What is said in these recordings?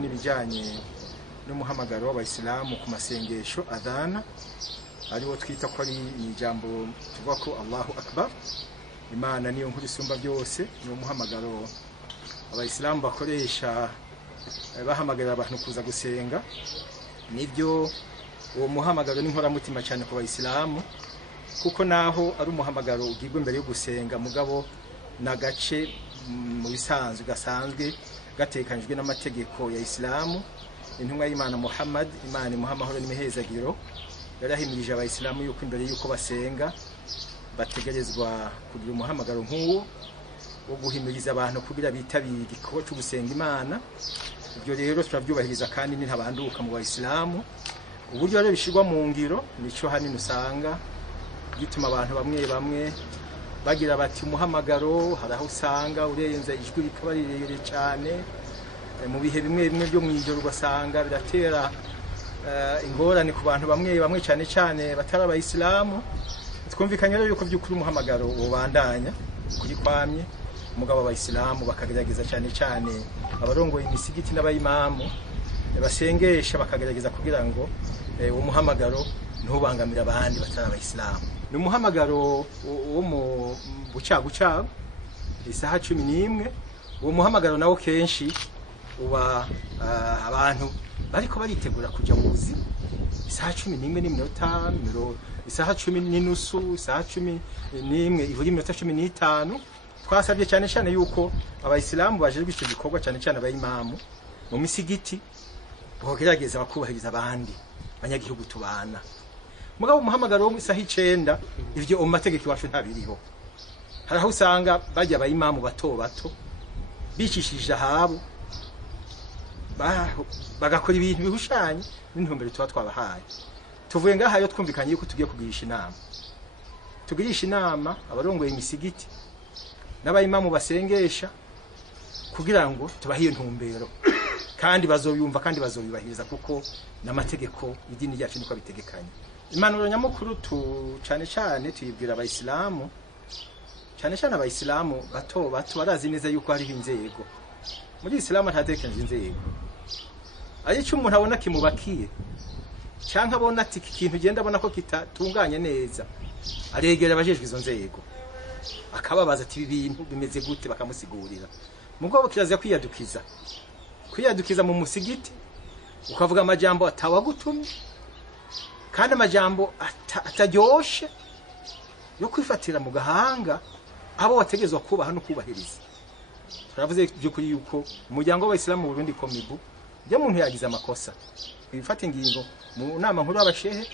N'ibijyanye n'umuhamagaro w'abayisilamu ku masengesho adhana ariwo twita ko ari ijambo tuvuga ko Allahu Akbar, Imana niyo nkuru isumba byose. Ni umuhamagaro abayisilamu bakoresha bahamagarira abantu kuza gusenga. Nibyo uwo muhamagaro ni nkoramutima cyane ku bayisilamu, kuko naho ari umuhamagaro ugirwa imbere yo gusenga, mugabo nagace mu bisanzwe gasanzwe gatekanijwe n'amategeko ya Islamu. Intumwa y'Imana Muhammad, Imana imuha amahoro n'imihezagiro, yarahimirije abayisilamu yuko imbere yuko basenga bategerezwa kugira umuhamagaro nk'uwo wo guhimiriza abantu kugira bitabire igikorwa cyo gusenga Imana. Ibyo rero turabyubahiriza kandi ni ntabanduka mu bayisilamu. Uburyo rero bishirwa mu ngiro nico hanini usanga gituma abantu bamwe bamwe bagira bati umuhamagaro haraho usanga urenza ijwi rikaba rirerire cyane. Mu bihe bimwe bimwe byo mwijoro ugasanga biratera ingorane ku bantu bamwe bamwe cyane cyane batari abayisilamu. Twumvikanye rero yuko by'ukuri umuhamagaro ubandanya kuri kwamye, umugabo abayisilamu bakagerageza cyane cyane abarongoye imisigiti n'abayimamu basengesha bakagerageza kugira ngo uwo muhamagaro ntubangamira abandi batari abayisilamu. Ni umuhamagaro wo mu bucagucagu isaha 11. Uwo muhamagaro nawo kenshi uba abantu bariko baritegura kuja mu buzi isaha 11:00, isaha 10:30, isaha 11:00 ivuri iminota 15. Twasabye cyane cyane yuko abayisilamu baje bico gikorwa cyane cyane abayimamu mu misigiti bogerageza bakubahiriza abandi banyagihugu tubana. Mugabo umuhamagaro wo isaha 9 ivyo mu mategeko yacu ntabiriho. Haraho usanga bajya abayimamu bato bato bicishije ahabo bagakora ibintu bihushanye n'intumbero tuba twabahaye. Tuvuye ngaha yo twumvikanye yuko tugiye kugirisha inama. Tugirisha inama abarongoye imisigiti n'abayimamu basengesha kugira ngo tubahiye ntumbero kandi bazoyumva kandi bazobibahiriza, kuko n'amategeko y'idini ryacu niko bitegekanye. Impanuro nyamukuru cyane cyane tuyibwira abayisilamu, cyane cyane abayisilamu bato bato barazi neza yuko hari inzego muri Islamu. Ntatekenje inzego ari cyo umuntu abona kimubakiye cyangwa abona ati ikintu genda abona ko kitatunganye neza, aregera abajejwe izo nzego akababaza ati ibintu bimeze gute, bakamusigurira. Mugabo kiraza kwiyadukiza mu musigiti ukavuga amajambo atawagutumye kandi amajambo ataryoshe yo kwifatira mu gahanga abo wategezwa kubaha no kubahiriza. Turavuze by'ukuri yuko umuryango w'abayisilamu mu Burundi Komibu byo muntu yagize amakosa bifata ingingo mu nama nkuru y'abashehe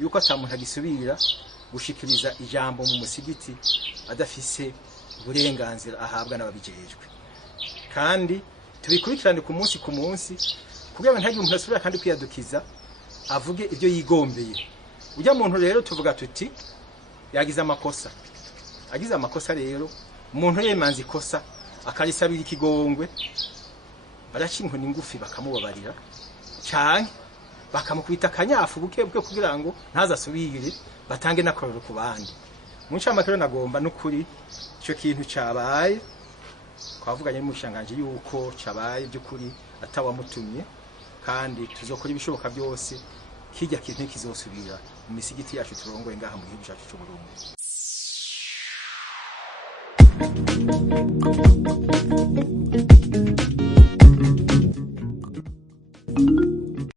yuko atamuntu agisubira gushikiriza ijambo mu musigiti adafise uburenganzira ahabwa n'ababijejwe, kandi tubikurikirane ku munsi kugira ngo ntagire umuntu asubira kandi kwiyadukiza avuge ibyo yigombeye. Ujya muntu rero tuvuga tuti yagize amakosa. Agize amakosa rero umuntu yemanze ikosa akarisabira ikigongwe, baracinko n'ingufi bakamubabarira cyane bakamukubita kanyafu buke kugira ngo ntazasubire batange nakorero ku bandi. Mu nshamakero nagomba n'ukuri cyo kintu cyabaye twavuganye n'umushanganje yuko cyabaye by'ukuri atawamutumye, kandi tuzokora ibishoboka byose kijya kintu kizosubira mu misigiti yacu turongoye ngaha mu gihugu cyacu cy'u Burundi.